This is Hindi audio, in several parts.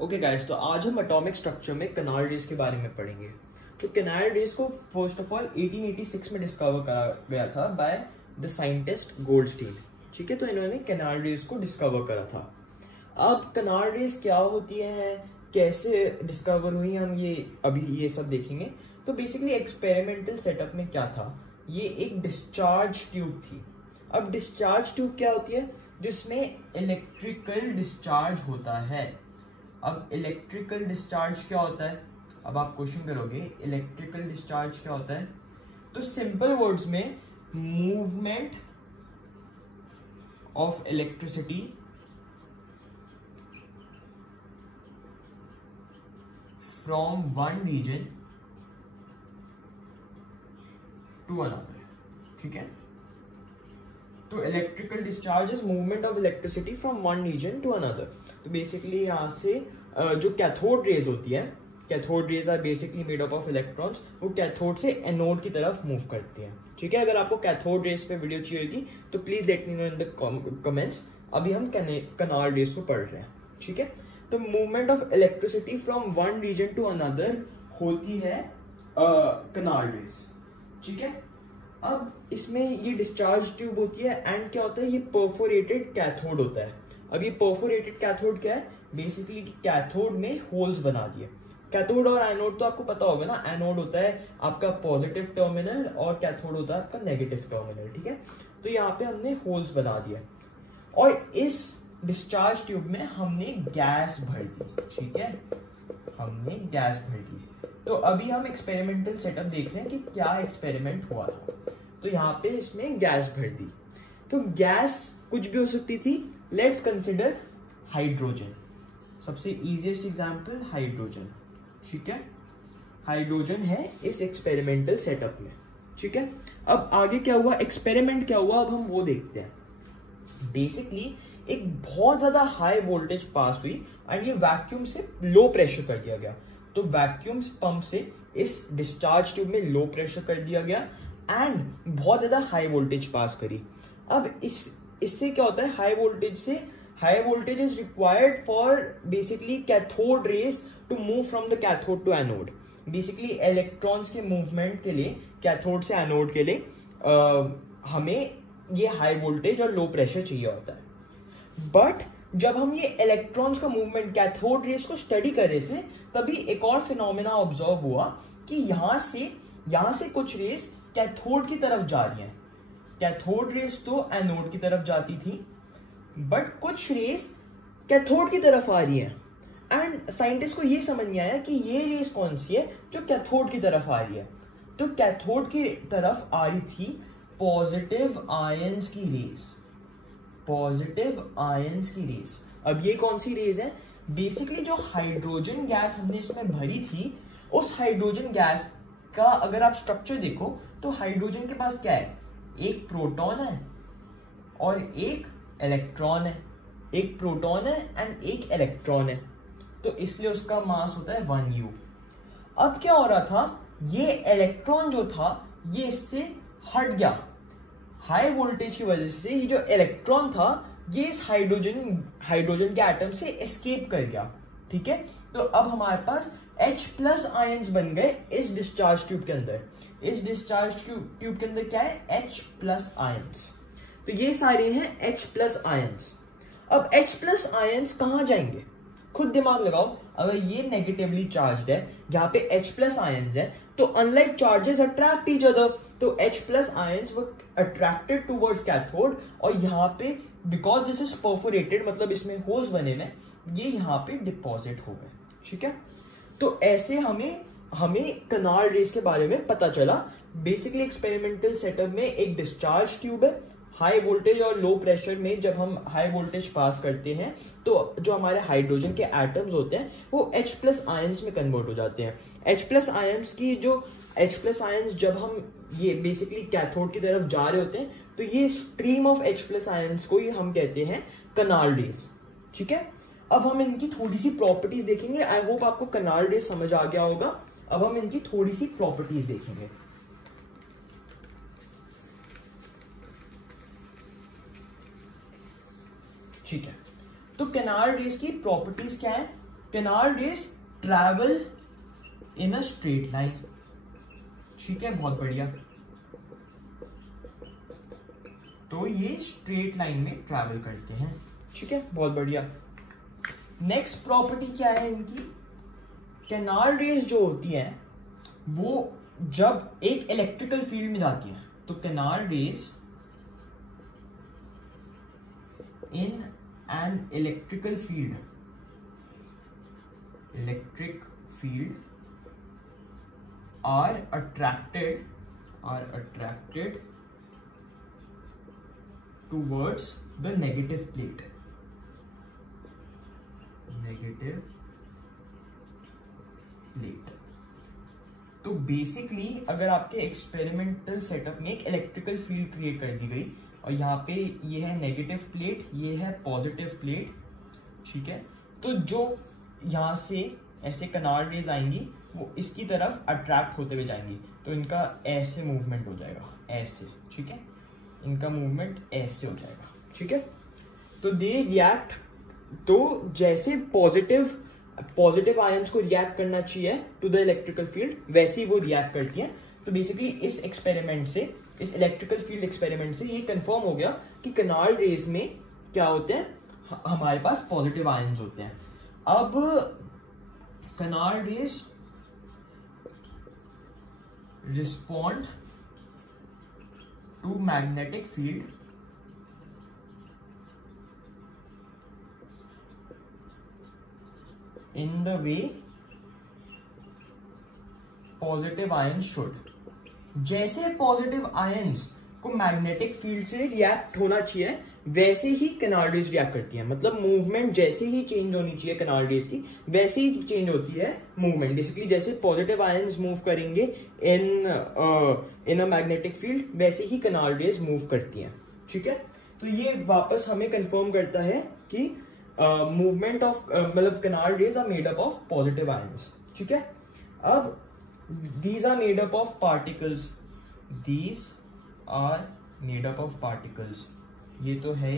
ओके गाइस, तो आज हम एटॉमिक स्ट्रक्चर में कैनाल रेस के बारे में पढ़ेंगे। तो कैनाल रेस को फर्स्ट ऑफ ऑल 1886 में डिस्कवर करा गया था बाय द साइंटिस्ट गोल्डस्टीन। ठीक है, तो इन्होंने कैनाल रेस को डिस्कवर करा था। अब कैनाल रेस क्या होती है, कैसे डिस्कवर हुई, हम ये सब देखेंगे। तो बेसिकली एक्सपेरिमेंटल सेटअप में क्या था, ये एक डिस्चार्ज ट्यूब थी। अब डिस्चार्ज ट्यूब क्या होती है, जिसमें इलेक्ट्रिकल डिस्चार्ज होता है। अब इलेक्ट्रिकल डिस्चार्ज क्या होता है, अब आप क्वेश्चन करोगे इलेक्ट्रिकल डिस्चार्ज क्या होता है। तो सिंपल वर्ड्स में movement of electricity from one region to another. ठीक है, तो electrical discharge is movement of electricity from one region to another. तो बेसिकली यहाँ से जो कैथोड रेज होती है, cathode rays are basically made up of electrons, वो कैथोड से एनोड की तरफ मूव करती हैं। ठीक है, अगर आपको कैथोड रेज पे वीडियो चाहिए होगी तो please let me know in the comments. अभी हम कैनाल रेज को पढ़ रहे हैं। ठीक है, तो movement of electricity from one region to another होती है कैनाल रेज। ठीक है, अब इसमें ये डिस्चार्ज ट्यूब होती है एंड क्या होता है, ये परफोरेटेड कैथोड होता है। अब ये परफोरेटेड कैथोड क्या है, बेसिकली कैथोड में होल्स बना दिए। कैथोड और एनोड तो आपको पता होगा ना, एनोड होता है आपका पॉजिटिव टर्मिनल और कैथोड होता है आपका नेगेटिव टर्मिनल। ठीक है, तो यहाँ पे हमने होल्स बना दिए और इस डिस्चार्ज ट्यूब में हमने गैस भर दी। ठीक है, हमने गैस भर दी। तो अभी हम एक्सपेरिमेंटल सेटअप देख रहे हैं कि क्या एक्सपेरिमेंट हुआ था। तो यहाँ पे इसमें गैस भर दी। तो गैस कुछ भी हो सकती थी। लेट्स कंसिडर हाइड्रोजन, सबसे इजीएस्ट एग्जांपल हाइड्रोजन। ठीक है, हाइड्रोजन है इस एक्सपेरिमेंटल सेटअप में। ठीक है, अब आगे क्या हुआ, एक्सपेरिमेंट क्या हुआ, अब हम वो देखते हैं। बेसिकली एक बहुत ज्यादा हाई वोल्टेज पास हुई एंड ये वैक्यूम से लो प्रेशर कर दिया गया। तो वैक्यूम पंप से इस डिस्चार्ज ट्यूब में लो प्रेशर कर दिया गया एंड बहुत ज्यादा हाई वोल्टेज पास करी। अब इससे क्या होता है, high voltage is required for basically cathode rays to move from the cathode to anode. Basically electrons के मूवमेंट के लिए कैथोड से एनोड के लिए हमें ये हाई वोल्टेज और लो प्रेशर चाहिए होता है। बट जब हम ये इलेक्ट्रॉन्स का मूवमेंट कैथोड रेस को स्टडी कर रहे थे, तभी एक और फिनोमेना ऑब्जर्व हुआ कि यहां से कुछ रेस कैथोड की तरफ जा रही हैं। कैथोड रेस तो एनोड की तरफ जाती थी, बट कुछ रेस कैथोड की तरफ आ रही हैं। एंड साइंटिस्ट को ये समझ नहीं आया कि ये रेस कौन सी है जो कैथोड की तरफ आ रही है। तो कैथोड की तरफ आ रही थी पॉजिटिव आयंस की रेस, पॉजिटिव आयंस की रेस। अब ये कौन सी रेस है, बेसिकली जो हाइड्रोजन गैस हमने इसमें भरी थी, उस हाइड्रोजन गैस का अगर आप स्ट्रक्चर देखो तो हाइड्रोजन के पास क्या है, एक प्रोटॉन है और एक इलेक्ट्रॉन है। एक प्रोटॉन है एंड एक इलेक्ट्रॉन है, तो इसलिए उसका मास होता है 1U। अब क्या हो रहा था, ये इलेक्ट्रॉन जो था ये इससे हट गया। हाई वोल्टेज की वजह से ये जो इलेक्ट्रॉन था ये इस हाइड्रोजन के एटम से एस्केप कर गया। ठीक है, तो अब हमारे पास H+ आयंस बन गए इस डिस्चार्ज ट्यूब के अंदर। इस डिस्चार्ज ट्यूब के अंदर क्या है, H+ आयंस। तो ये सारे हैं H+ आयंस। अब H+ आयंस कहां जाएंगे, खुद दिमाग लगाओ। अगर ये नेगेटिवली चार्ज्ड है, यहाँ पे H+ आयंस है, तो unlike charges attract each other, तो H+ आयंस वो अट्रैक्टेड टुवर्ड्स कैथोड, और यहाँ पे बिकॉज दिस इज परफोरेटेड, मतलब इसमें होल्स बने हुए, ये यहाँ पे डिपॉजिट हो गए। ठीक है, तो ऐसे हमें कैनाल रेस के बारे में पता चला। बेसिकली एक्सपेरिमेंटल सेटअप में एक डिस्चार्ज ट्यूब है, हाई वोल्टेज और लो प्रेशर में जब हम हाई वोल्टेज पास करते हैं तो जो हमारे हाइड्रोजन के एटम्स होते हैं वो H+ आयंस में कन्वर्ट हो जाते हैं। H+ आयंस की जो H+ आयंस जब हम ये बेसिकली कैथोड की तरफ जा रहे होते हैं, तो ये स्ट्रीम ऑफ H+ आयंस को ही हम कहते हैं कैनाल रेस। ठीक है, अब हम इनकी थोड़ी सी प्रॉपर्टीज देखेंगे। आई होप आपको कैनाल रेस समझ आ गया होगा। अब हम इनकी थोड़ी सी प्रॉपर्टीज देखेंगे। ठीक है, तो कैनाल रेस की प्रॉपर्टीज क्या है, canal raise travel in a straight line. ठीक है, बहुत बढ़िया। तो ये स्ट्रेट लाइन में ट्रैवल करते हैं। ठीक है, बहुत बढ़िया। नेक्स्ट प्रॉपर्टी क्या है इनकी, कैनाल रेज जो होती है वो जब एक इलेक्ट्रिकल फील्ड में जाती है तो canal raise in an electric field are attracted towards the negative plate। तो बेसिकली अगर आपके एक्सपेरिमेंटल सेटअप में एक इलेक्ट्रिकल फील्ड क्रिएट कर दी गई और यहाँ पे ये है नेगेटिव प्लेट, ये है पॉजिटिव प्लेट, ठीक है, तो जो यहाँ से ऐसे कैनाल रेज आएंगी वो इसकी तरफ अट्रैक्ट होते हुए जाएंगी, तो इनका ऐसे मूवमेंट हो जाएगा, ऐसे। ठीक है, इनका मूवमेंट ऐसे हो जाएगा। ठीक है, तो दे रिएक्ट, तो जैसे पॉजिटिव आयंस को रिएक्ट करना चाहिए टू द इलेक्ट्रिकल फील्ड वैसे ही वो रिएक्ट करती हैं। तो बेसिकली इस एक्सपेरिमेंट से, इस इलेक्ट्रिकल फील्ड एक्सपेरिमेंट से ये कंफर्म हो गया कि कैनाल रेज में क्या होते हैं, हमारे पास पॉजिटिव आयंस होते हैं। अब canal rays respond to magnetic field in the way positive ions should. जैसे पॉजिटिव आयंस को मैग्नेटिक फील्ड से रिएक्ट होना चाहिए वैसे ही कैनाल रेज रिएक्ट करती है। मतलब मूवमेंट जैसे ही चेंज होनी चाहिए कैनाल रेज की वैसे ही चेंज होती है मूवमेंट। बेसिकली जैसे पॉजिटिव आयंस मूव करेंगे इन अ मैग्नेटिक फील्ड वैसे ही कैनाल रेज मूव करती हैं। ठीक है, तो ये वापस हमें कंफर्म करता है कि मूवमेंट ऑफ मतलब canal rays are made up of positive ions. ठीक है, अब these are made up of particles, these are made up of particles। ये तो है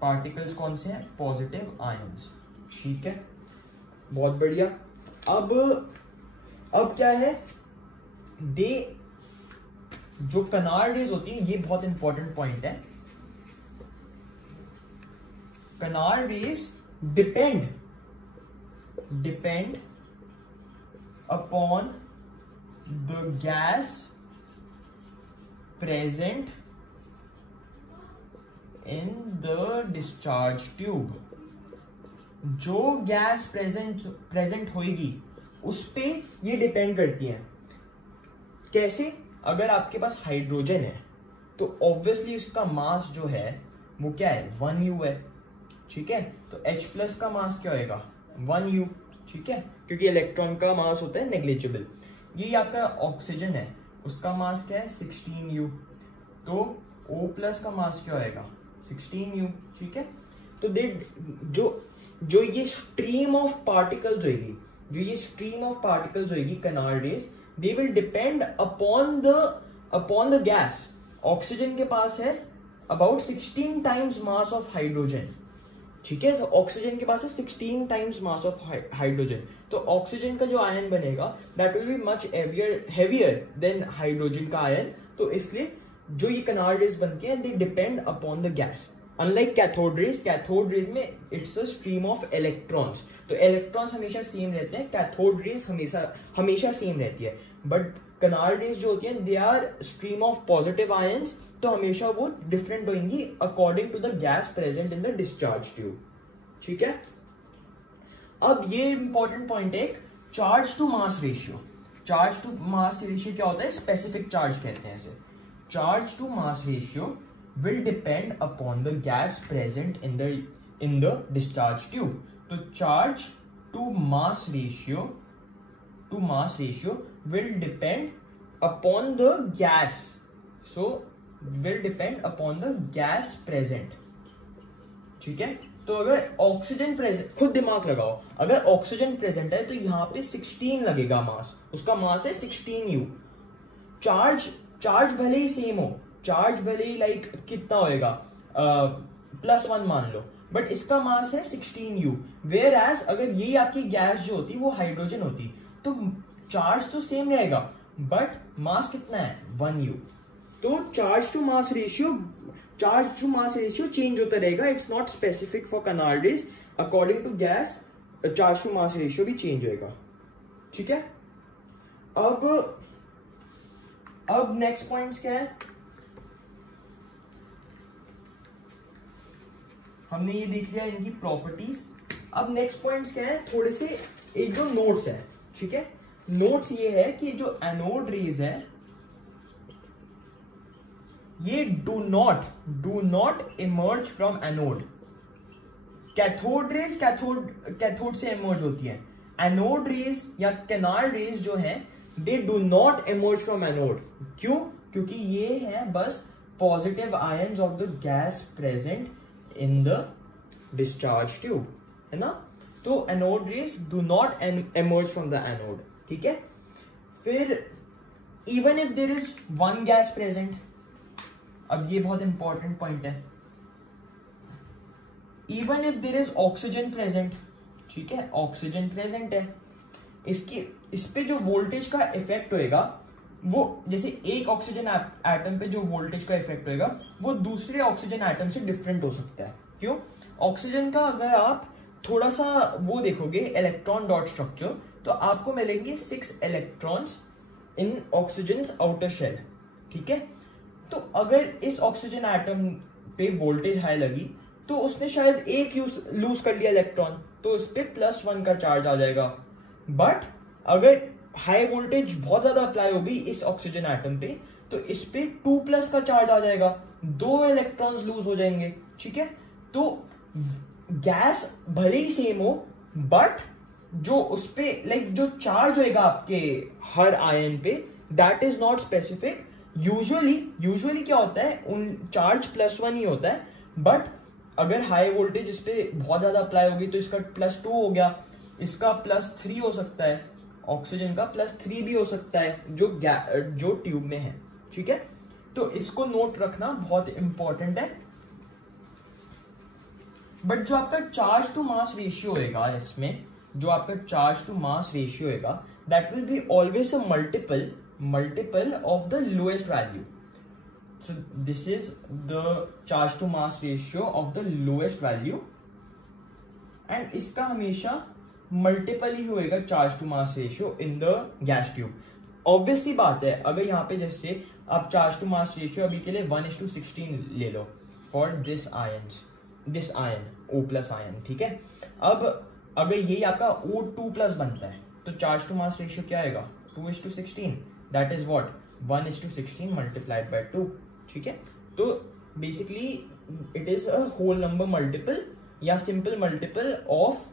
पार्टिकल्स, कौन से हैं, पॉजिटिव आयंस। ठीक है, बहुत बढ़िया। अब क्या है, जो कैनाल रेज होती है, ये बहुत इंपॉर्टेंट पॉइंट है, canal raise depend upon the gas present in the discharge tube। जो गैस प्रेजेंट होगी उस पे ये डिपेंड करती है। कैसे, अगर आपके पास हाइड्रोजन है तो ऑब्वियसली उसका मास जो है वो क्या है, 1u है। ठीक है, तो H+ का मास क्या होएगा, 1u। ठीक है, क्योंकि इलेक्ट्रॉन का मास होता है नेग्लिजिबल। ये आपका ऑक्सीजन है, उसका मास क्या है, 16u। तो O+ का मास क्या होएगा, 16u। ठीक है, तो जो ये स्ट्रीम ऑफ पार्टिकल्स होगी, canal rays, they will depend upon the gas. Oxygen के पास है about 16 times mass of hydrogen. ठीक है, तो ऑक्सीजन के पास है 16 टाइम्स मास ऑफ हाइड्रोजन। तो ऑक्सीजन का जो आयन बनेगा that will be much heavier than hydrogen का आयन। तो इसलिए जो ये कैनाल रेज बनती है, they depend upon the gas. Unlike cathode rays में it's a stream of electrons. तो इलेक्ट्रॉन्स हमेशा सेम रहते हैं, कैथोड रेज हमेशा सेम रहती है। बट कैनाल रेज जो होती है, they are stream of positive ions, तो हमेशा वो डिफरेंट होंगी according to the gas present in the discharge tube. ठीक है, अब ये इंपॉर्टेंट पॉइंट है, charge to mass ratio. Charge to mass ratio क्या होता है, स्पेसिफिक चार्ज कहते हैं इसे। Charge to mass ratio will depend upon the gas present in the discharge tube. तो charge to mass ratio will depend upon the gas, will depend upon the gas present। ठीक है, तो अगर ऑक्सीजन प्रेजेंट, खुद दिमाग लगाओ, अगर ऑक्सीजन प्रेजेंट है तो यहाँ पे 16 लगेगा मास, उसका मास है 16u। चार्ज भले ही सेम हो, चार्ज भले ही लाइक कितना होएगा, +1 मान लो, बट इसका मास है 16u, वेयर एज अगर ये आपकी गैस जो होती वो हाइड्रोजन होती तो चार्ज तो सेम रहेगा बट मास कितना है 1u। तो charge to mass ratio change होता रहेगा, it's not specific for canal rays. According to gas charge to mass ratio भी चेंज होएगा, ठीक है। अब नेक्स्ट पॉइंट्स क्या है, हमने ये देख लिया इनकी प्रॉपर्टीज। अब नेक्स्ट पॉइंट्स क्या है, थोड़े से एक दो नोट्स है, ठीक है। नोट्स ये है कि जो एनोड रेज है ये do not emerge from anode. Cathode rays cathode से इमर्ज होती है, एनोड रेज या कैनार्ड रेज जो है they do not emerge from anode. क्यों? क्योंकि ये है बस positive ions of the gas present in the discharge tube, है ना। तो anode rays do not emerge from the anode, ठीक है। फिर even if there is one gas present, अब ये बहुत इंपॉर्टेंट पॉइंट है, even if there is oxygen present, ठीक है, ऑक्सीजन प्रेजेंट है, इस पे जो वोल्टेज का इफेक्ट होएगा वो जैसे एक ऑक्सीजन एटम पे जो वोल्टेज का इफेक्ट होएगा वो दूसरे ऑक्सीजन एटम से डिफरेंट हो सकता है। क्यों? ऑक्सीजन का अगर आप थोड़ा सा वो देखोगे इलेक्ट्रॉन डॉट स्ट्रक्चर तो आपको मिलेंगे 6 electrons in oxygen outer shell, ठीक है। तो अगर इस ऑक्सीजन एटम पे वोल्टेज हाई लगी तो उसने शायद एक लूज कर लिया इलेक्ट्रॉन, तो उस पे +1 का चार्ज आ जाएगा। बट अगर हाई वोल्टेज बहुत ज्यादा अप्लाई होगी इस ऑक्सीजन एटम पे तो इस पे 2+ का चार्ज आ जाएगा, 2 इलेक्ट्रॉन्स लूज हो जाएंगे, ठीक है। तो गैस भले ही सेम हो बट जो उस पे जो चार्ज होएगा आपके हर आयन पे that is not specific. Usually क्या होता है, उन चार्ज +1 ही होता है, बट अगर हाई वोल्टेज इस पे बहुत ज्यादा अप्लाई होगी तो इसका +2 हो गया, इसका +3 हो सकता है, ऑक्सीजन का +3 भी हो सकता है जो ट्यूब में है, ठीक है। तो इसको नोट रखना बहुत इंपॉर्टेंट है। बट जो आपका चार्ज टू मास रेशियो होगा, इसमें जो आपका चार्ज टू मास रेशियो होगा that will be always a multiple of the lowest value. So this is the charge to mass ratio of the lowest value and इसका हमेशा मल्टीपल ही होएगा charge to mass ratio in the gas tube. Obviously बात है, अगर यहाँ पे जैसे आप चार्ज टू मास रेशियो अभी के लिए 1:16 ले लो for this ion O+ ion, ठीक है। अब अगर यही आपका O2+ बनता है तो चार्ज टू मास रेशियो क्या आएगा 2:16, that is what 1:16 multiplied by 2, ठीक है। तो basically it is a whole number multiple या simple multiple of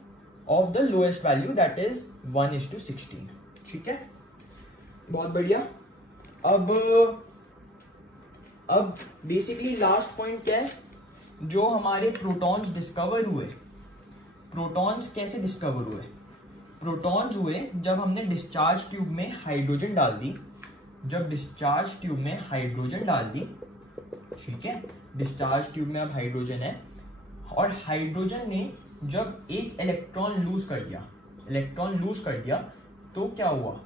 the lowest value that is 1:16, ठीक है। बहुत बढ़िया। अब बेसिकली लास्ट पॉइंट क्या है, जो हमारे प्रोटॉन्स डिस्कवर हुए, प्रोटॉन्स कैसे डिस्कवर हुए? प्रोटॉन्स हुए जब हमने डिस्चार्ज ट्यूब में हाइड्रोजन डाल दी, ठीक है, डिस्चार्ज ट्यूब में अब हाइड्रोजन है और हाइड्रोजन ने जब एक इलेक्ट्रॉन लूज कर दिया तो क्या हुआ,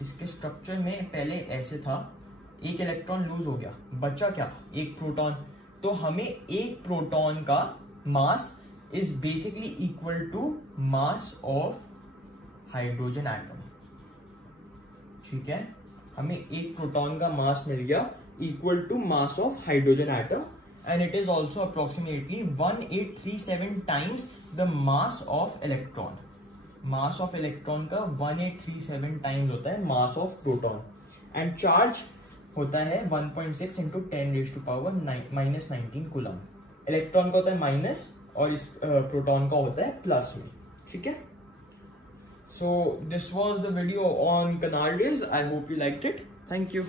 इसके स्ट्रक्चर में पहले ऐसे था, एक इलेक्ट्रॉन लूज हो गया, बचा क्या, एक प्रोटॉन। तो हमें एक प्रोटॉन का mass is basically equal to mass of hydrogen atom, ठीक है। हमें एक प्रोटॉन का मास मिल गया equal to mass of hydrogen atom and it is also approximately 1837 times the mass of electron. Mass of electron का 1837 times होता है mass of proton and charge होता है 1.6 into 10⁻⁻19 कूलम। इलेक्ट्रॉन का होता है माइनस और इस प्रोटॉन का होता है प्लस में, ठीक है। So this was the video on canal rays. I hope you liked it. Thank you.